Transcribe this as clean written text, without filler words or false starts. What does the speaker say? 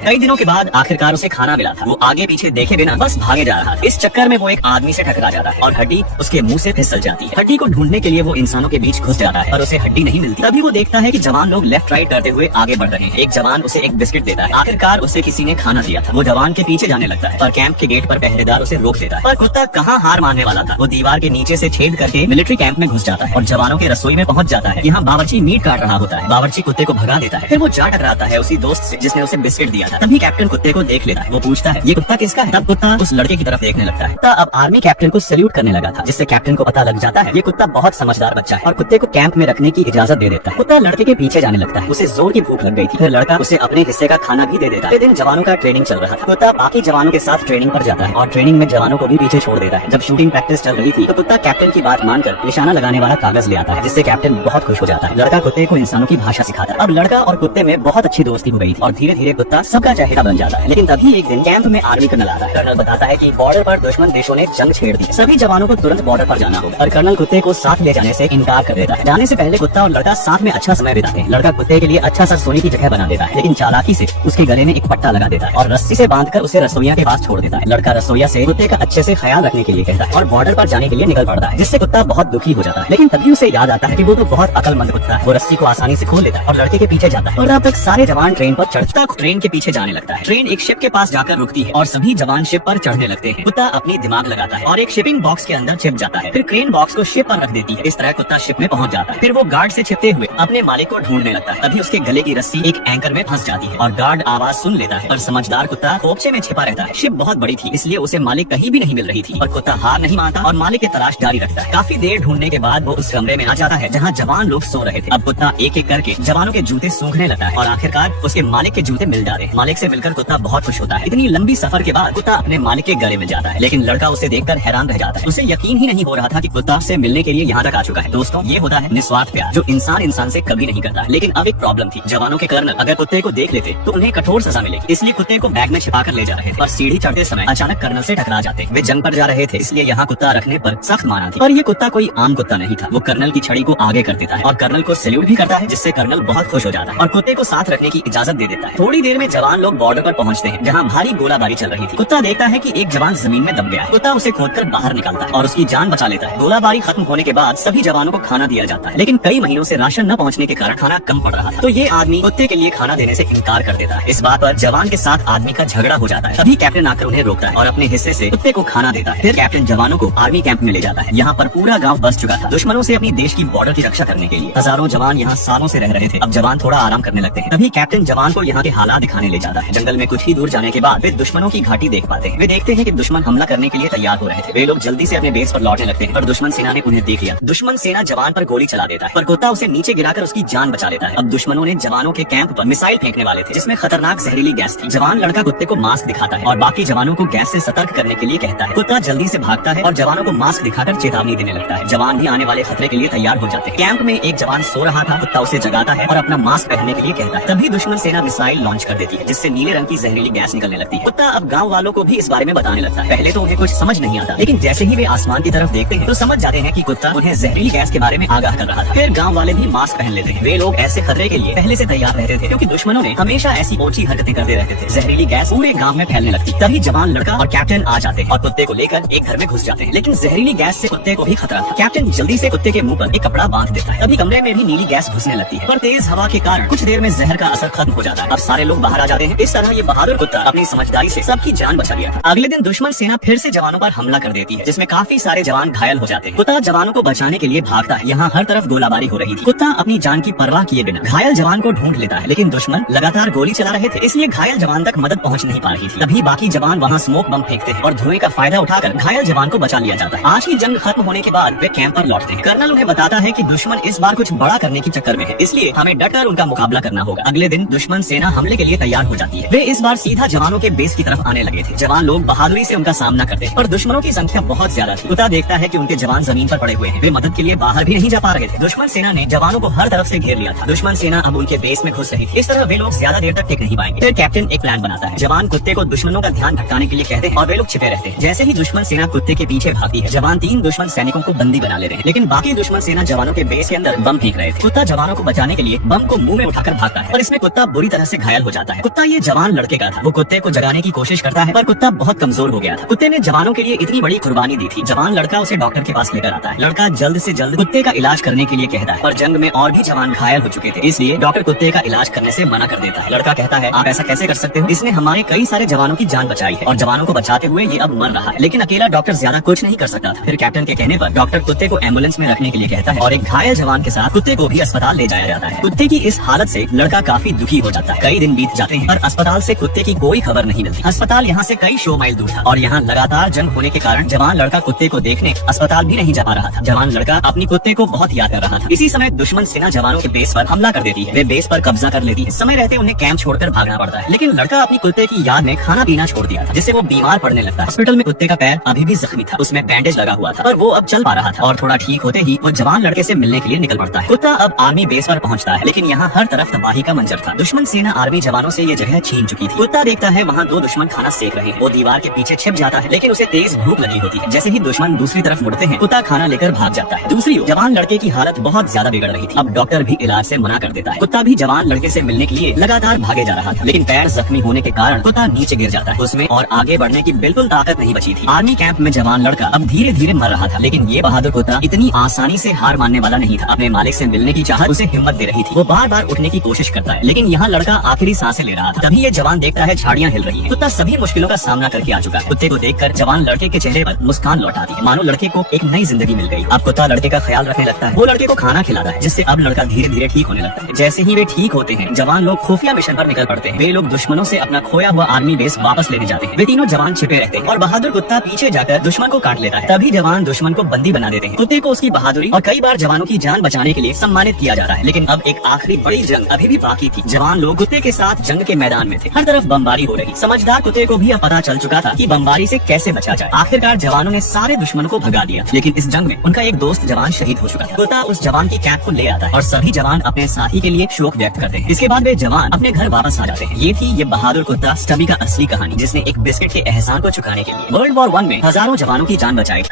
कई दिनों के बाद आखिरकार उसे खाना मिला था। वो आगे पीछे देखे बिना बस भागे जा रहा था। इस चक्कर में वो एक आदमी से टकरा जाता है और हड्डी उसके मुंह से फिसल जाती है। हड्डी को ढूंढने के लिए वो इंसानों के बीच घुस जाता है पर उसे हड्डी नहीं मिलती। तभी वो देखता है कि जवान लोग लेफ्ट राइट करते हुए आगे बढ़ रहे हैं। एक जवान उसे एक बिस्किट देता है। आखिरकार उसे किसी ने खाना दिया था। वो जवान के पीछे जाने लगता है पर कैंप के गेट पर पहरेदार उसे रोक देता है। पर कुत्ता कहाँ हार मानने वाला था। वो दीवार के नीचे से छेद करके मिलिट्री कैंप में घुस जाता है और जवानों के रसोई में पहुंच जाता है। यहाँ बावर्ची मीट काट रहा होता है। बावर्ची कुत्ते को भगा देता है। फिर वो जा टकराता है उसी दोस्त से जिसने उसे बिस्किट दिया था। तभी कैप्टन कुत्ते को देख लेता है। वो पूछता है ये कुत्ता किसका है। तब कुत्ता उस लड़के की तरफ देखने लगता है। कुत्ता अब आर्मी कैप्टन को सैल्यूट करने लगा था जिससे कैप्टन को पता लग जाता है ये कुत्ता बहुत समझदार बच्चा है और कुत्ते को कैंप में रखने की इजाजत दे देता है। कुत्ता लड़के के पीछे जाने लगता है। उसे जोर की भूख लग गई थी। फिर लड़का उसे अपने हिस्से का खाना भी दे देता है। दिन जवानों का ट्रेनिंग चल रहा था। कुत्ता बाकी जवानों के साथ ट्रेनिंग पर जाता है और ट्रेनिंग में जवानों को भी पीछे छोड़ देता है। जब शूटिंग प्रैक्टिस चल रही थी तो कुत्ता कैप्टन की बात मानकर निशाना लगाने वाला कागज ले आता है जिससे कैप्टन बहुत खुश हो जाता है। लड़का कुत्ते को इंसानों की भाषा सिखाता है। अब लड़का और कुत्ते में बहुत अच्छी दोस्ती हो गई थी और धीरे धीरे कुत्ता सबका चहेता बन जाता है। लेकिन तभी एक दिन कैंप में आर्मी कर्नल आता है। कर्नल बताता है कि बॉर्डर पर दुश्मन देशों ने जंग छेड़ दी। सभी जवानों को तुरंत बॉर्डर पर जाना होगा और कर्नल कुत्ते को साथ ले जाने से इनकार कर देता है। जाने से पहले कुत्ता और लड़का साथ में अच्छा समय बिताते हैं। लड़का कुत्ते के लिए अच्छा सा सोने की जगह बना देता है लेकिन चालाकी से उसके गले में एक पट्टा लगा देता है और रस्सी से बांधकर उसे रसोईया के पास छोड़ देता है। लड़का रसोईया से कुत्ते का अच्छे से ख्याल रखने के लिए कहता है और बॉर्डर पर जाने के लिए निकल पड़ता है जिससे कुत्ता बहुत दुखी हो जाता है। लेकिन तभी उसे याद आता है कि वो तो बहुत अकलमंद कुत्ता है। वो रस्सी को आसानी से खोल लेता है और लड़के के पीछे जाता है और अब तक सारे जवान ट्रेन पर चढ़ता ट्रेन के पीछे जाने लगता है। ट्रेन एक शिप के पास जाकर रुकती है और सभी जवान शिप पर चढ़ने लगते हैं। कुत्ता अपनी दिमाग लगाता है और एक शिपिंग बॉक्स के अंदर छिप जाता है। फिर क्रेन बॉक्स को शिप पर रख देती है। इस तरह कुत्ता शिप में पहुंच जाता है। फिर वो गार्ड से छिपते हुए अपने मालिक को ढूंढने लगता है। तभी उसके गले की रस्सी एक एंकर में फंस जाती है और गार्ड आवाज सुन लेता है। पर समझदार कुत्ता खोपचे में छिपा रहता है। शिप बहुत बड़ी थी इसलिए उसे मालिक कहीं भी नहीं मिल रही थी और कुत्ता हार नहीं मानता और मालिक की तलाश जारी रखता है। काफी देर ढूंढने के बाद वो उस कमरे में आ जाता है जहाँ जवान लोग सो रहे थे। अब कुत्ता एक एक करके जवानों के जूते सूंघने लगता है और आखिरकार उसके मालिक के जूते मिल जाते हैं। मालिक से मिलकर कुत्ता बहुत खुश होता है। इतनी लंबी सफर के बाद कुत्ता अपने मालिक के गले मिल जाता है लेकिन लड़का उसे देखकर हैरान रह जाता है। उसे यकीन ही नहीं हो रहा था कि कुत्ता से मिलने के लिए यहाँ तक आ चुका है। दोस्तों ये होता है निस्वार्थ प्यार जो इंसान से कभी नहीं करता। लेकिन अब एक प्रॉब्लम थी। जवानों के कर्नल अगर कुत्ते को देख लेते तो उन्हें कठोर सजा मिलेगी। इसलिए कुत्ते को बैग में छिपा कर ले जा रहे थे और सीढ़ी चढ़ते समय अचानक कर्नल से टकरा जाते। वे जंग पर जा रहे थे इसलिए यहाँ कुत्ता रखने पर सख्त माना थी। और ये कुत्ता कोई आम कुत्ता नहीं था। वो कर्नल की छड़ी को आगे कर देता है और कर्नल को सैल्यूट भी करता है जिससे कर्नल बहुत खुश हो जाता है और कुत्ते को साथ रखने की इजाजत दे देता है। थोड़ी देर में जवान लोग बॉर्डर पर पहुंचते हैं जहाँ भारी गोलाबारी चल रही थी। कुत्ता देखता है कि एक जवान जमीन में दब गया है। कुत्ता उसे खोदकर बाहर निकालता है और उसकी जान बचा लेता है। गोलाबारी खत्म होने के बाद सभी जवानों को खाना दिया जाता है लेकिन कई महीनों से राशन न पहुंचने के कारण खाना कम पड़ रहा था। तो ये आदमी कुत्ते के लिए खाना देने से इनकार कर देता है। इस बात पर जवान के साथ आदमी का झगड़ा हो जाता है। तभी कैप्टन आकर उन्हें रोकता है और अपने हिस्से से कुत्ते को खाना देता है। फिर कैप्टन जवानों को आर्मी कैंप में ले जाता है। यहाँ पर पूरा गाँव बस चुका था दुश्मनों से अपनी देश की बॉर्डर की रक्षा करने के लिए। हजारों जवान यहाँ सालों से रह रहे थे। अब जवान थोड़ा आराम करने लगते हैं। तभी कैप्टन जवान को यहाँ के हालात दिखाने ले जाता है। जंगल में कुछ ही दूर जाने के बाद वे दुश्मनों की घाटी देख पाते हैं। वे देखते हैं कि दुश्मन हमला करने के लिए तैयार हो रहे थे। वे लोग जल्दी से अपने बेस पर लौटने लगते हैं पर दुश्मन सेना ने उन्हें देख लिया। दुश्मन सेना जवान पर गोली चला देता है पर कुत्ता उसे नीचे गिराकर उसकी जान बचा लेता है। अब दुश्मनों ने जवानों के कैंप पर मिसाइल फेंकने वाले थे जिसमें खतरनाक जहरीली गैस थी। जवान लड़का कुत्ते को मास्क दिखाता है और बाकी जवानों को गैस से सतर्क करने के लिए कहता है। कुत्ता जल्दी से भागता है और जवानों को मास्क दिखाकर चेतावनी देने लगता है। जवान भी आने वाले खतरे के लिए तैयार हो जाते हैं। कैंप में एक जवान सो रहा था। कुत्ता उसे जगाता है और अपना मास्क पहनने के लिए कहता है। तभी दुश्मन सेना मिसाइल लॉन्च कर देती है जिससे नीले रंग की जहरीली गैस निकलने लगती है। कुत्ता अब गाँव वालों को भी इस बारे में बताने लगता है। पहले तो उन्हें कुछ समझ नहीं आता लेकिन जैसे ही वे आसमान की तरफ देखते हैं तो समझ जाते हैं कि कुत्ता उन्हें जहरीली गैस के बारे में आगाह कर रहा था। फिर गाँव वाले भी मास्क पहन लेते हैं। वे लोग ऐसे खतरे के लिए पहले से तैयार रहते थे क्योंकि दुश्मनों ने हमेशा ऐसी ओछी हरकतें करते रहते थे। जहरीली गैस पूरे गांव में फैलने लगती। तभी जवान लड़का और कैप्टन आ जाते हैं और कुत्ते को लेकर एक घर में घुस जाते हैं। लेकिन जहरीली गैस से कुत्ते को भी खतरा था। कैप्टन जल्दी से कुत्ते के मुंह पर एक कपड़ा बांध देता है। तभी कमरे में भी नीली गैस घुसने लगती है पर तेज हवा के कारण कुछ देर में जहर का असर खत्म हो जाता है। अब सारे लोग बाहर आ जाते हैं। इस तरह ये बहादुर कुत्ता अपनी समझदारी से सबकी जान बचा लिया था। अगले दिन दुश्मन सेना फिर से जवानों पर हमला कर देती है जिसमें काफी सारे जवान घायल हो जाते हैं। कुत्ता जवानों को बचाने के लिए भागता है। यहाँ हर तरफ गोलाबारी हो रही थी। कुत्ता अपनी जान की परवाह किए बिना घायल जवान को ढूंढ लेता है लेकिन दुश्मन लगातार गोली चला रहे थे इसलिए घायल जवान तक मदद पहुंच नहीं पा रही थी। तभी बाकी जवान वहां स्मोक बम फेंकते हैं और धुएं का फायदा उठाकर घायल जवान को बचा लिया जाता है। आज की जंग खत्म होने के बाद वे कैंप पर लौटते हैं। कर्नल उन्हें बताता है कि दुश्मन इस बार कुछ बड़ा करने की चक्कर में है इसलिए हमें डटकर उनका मुकाबला करना होगा। अगले दिन दुश्मन सेना हमले के लिए तैयार हो जाती है। वे इस बार सीधा जवानों के बेस की तरफ आने लगे थे। जवान लोग बहादुरी से उनका सामना करते हैं पर दुश्मनों की संख्या बहुत ज्यादा थी। कुत्ता देखता है कि उनके जवान जमीन पर पड़े हुए हैं। वे मदद के लिए बाहर भी नहीं जा पा रहे थे। दुश्मन सेना ने जवानों को हर तरफ से घेर लिया था। दुश्मन सेना अब उनके बेस में घुस रही थी। इस तरह वे लोग ज्यादा देर तक टिक नहीं पाएंगे। फिर कैप्टन एक प्लान बनाता है। जवान कुत्ते को दुश्मनों का ध्यान भटकाने के लिए कहते हैं और वे लोग छिपे रहते हैं। जैसे ही दुश्मन सेना कुत्ते के पीछे भागती है जवान 3 दुश्मन सैनिकों को बंदी बना ले रहे हैं लेकिन बाकी दुश्मन सेना जवानों के बेस के अंदर बम फेंक रहे थे। कुत्ता जवानों को बचाने के लिए बम को मुंह में उठाकर भागता है और इसमें कुत्ता बुरी तरह से घायल हो जाता है। कुत्ता ये जवान लड़के का था। वो कुत्ते को जगाने की कोशिश करता है पर कुत्ता बहुत कमजोर हो गया था। कुत्ते ने जवानों के लिए इतनी बड़ी कुर्बानी दी थी। जवान लड़का उसे डॉक्टर के पास लेकर आता है। लड़का जल्द से जल्द कुत्ते का इलाज करने के लिए कहता है, पर जंग में और भी जवान घायल हो चुके थे, इसलिए डॉक्टर कुत्ते का इलाज करने से मना कर देता है। लड़का कहता है, आप ऐसा कैसे कर सकते हो? इसने हमारे कई सारे जवानों की जान बचाई है और जवानों को बचाते हुए ये अब मर रहा है। लेकिन अकेला डॉक्टर ज्यादा कुछ नहीं कर सकता था। फिर कैप्टन के कहने पर डॉक्टर कुत्ते को एम्बुलेंस में रखने के लिए कहता है और एक घायल जवान के साथ कुत्ते को भी अस्पताल ले जाया जाता है। कुत्ते की इस हालत से लड़का काफी दुखी हो जाता है। कई दिन बीत जाते हैं पर अस्पताल से कुत्ते की कोई खबर नहीं मिलती। अस्पताल यहाँ से कई 100 माइल दूर था और यहाँ लगातार जंग होने के कारण जवान लड़का कुत्ते को देखने अस्पताल भी नहीं जा पा रहा था। जवान लड़का अपनी कुत्ते को बहुत याद कर रहा था। इसी समय दुश्मन सेना जवानों के बेस पर हमला कर देती है। वे बेस पर कब्जा कर लेती है। समय रहते उन्हें कैंप छोड़कर भागना पड़ता है, लेकिन लड़का अपनी कुत्ते की याद में खाना पीना छोड़ दिया था, जिससे वो बीमार पड़ने लगता है। हॉस्पिटल में कुत्ते का पैर अभी भी जख्मी था, उसमें बैंडेज लगा हुआ था, पर वो अब चल पा रहा था और थोड़ा ठीक होते ही वो जवान लड़के से मिलने के लिए निकल पड़ता है। कुत्ता अब आर्मी बेस पर पहुंचता है, लेकिन यहाँ हर तरफ तबाही का मंजर था। दुश्मन सेना आर्मी जवानों से ये जगह छीन चुकी थी। कुत्ता देखता है वहाँ 2 दुश्मन खाना सेक रहे हैं। वो दीवार के पीछे छिप जाता है, लेकिन उसे तेज भूख लगी होती है। जैसे ही दुश्मन दूसरी तरफ मुड़ते हैं, कुत्ता खाना लेकर भाग जाता है। दूसरी ओर जवान लड़के की हालत बहुत ज्यादा बिगड़ रही थी। अब डॉक्टर भी इलाज से मना कर देता है। कुत्ता भी जवान लड़के से मिलने के लिए लगातार भागे जा रहा था, लेकिन पैर जख्मी होने के कारण कुत्ता नीचे गिर जाता है। उसमें और आगे बढ़ने की बिल्कुल ताकत नहीं बची थी। आर्मी कैंप में जवान लड़का अब धीरे धीरे मर रहा था, लेकिन ये बहादुर कुत्ता इतनी आसानी से हार मानने वाला नहीं था। अपने मालिक से मिलने की चाहत उसे हिम्मत दे रही थी। वो बार बार उठने की कोशिश करता है, लेकिन यहाँ लड़का आखिरी सांसें ले रहा था। तभी ये जवान देखता है झाड़ियाँ हिल रही है। कुत्ता सभी मुश्किलों का सामना करके आ चुका है। कुत्ते को देखकर जवान लड़के के चेहरे पर मुस्कान लौट आती है, मानो लड़के को एक नई जिंदगी मिल गई। अब कुत्ता लड़के का ख्याल रखने लगता है। वो लड़के को खाना खिलाता है, जिससे अब लड़का धीरे धीरे ठीक होने लगता है। जैसे ही वे ठीक होते हैं, जवान लोग खुफिया मिशन पर निकल पड़ते हैं। वे लोग दुश्मनों से अपना खोया हुआ आर्मी बेस वापस लेने जाते हैं। वे तीनों जवान छिपे रहते हैं और बहादुर कुत्ता पीछे जाकर दुश्मन को काट लेता है। तभी जवान दुश्मन को बंदी बना देते हैं। कुत्ते को उसकी बहादुरी और कई बार जवानों की जान बचाने के लिए सम्मानित किया जा रहा है। लेकिन अब एक आखिरी बड़ी जंग अभी भी बाकी थी। जवान लोग कुत्ते के साथ जंग के मैदान में थे। हर तरफ बमबारी हो रही। समझदार कुत्ते को भी अब पता चल चुका था कि बमबारी से कैसे बचा जाए। आखिरकार जवानों ने सारे दुश्मनों को भगा दिया, लेकिन इस जंग में उनका एक दोस्त जवान शहीद हो चुका था। कुत्ता उस जवान की कैप को ले आता है और सभी जवान अपने साथी के लिए शोक व्यक्त करते हैं। इसके बाद वे जवान अपने घर वापस आ जाते हैं। ये थी ये बहादुर कुत्ता स्टबी का असली कहानी, जिसने एक बिस्किट के एहसान को चुकाने के लिए वर्ल्ड वॉर 1 में हजारों जवानों की जान बचाई।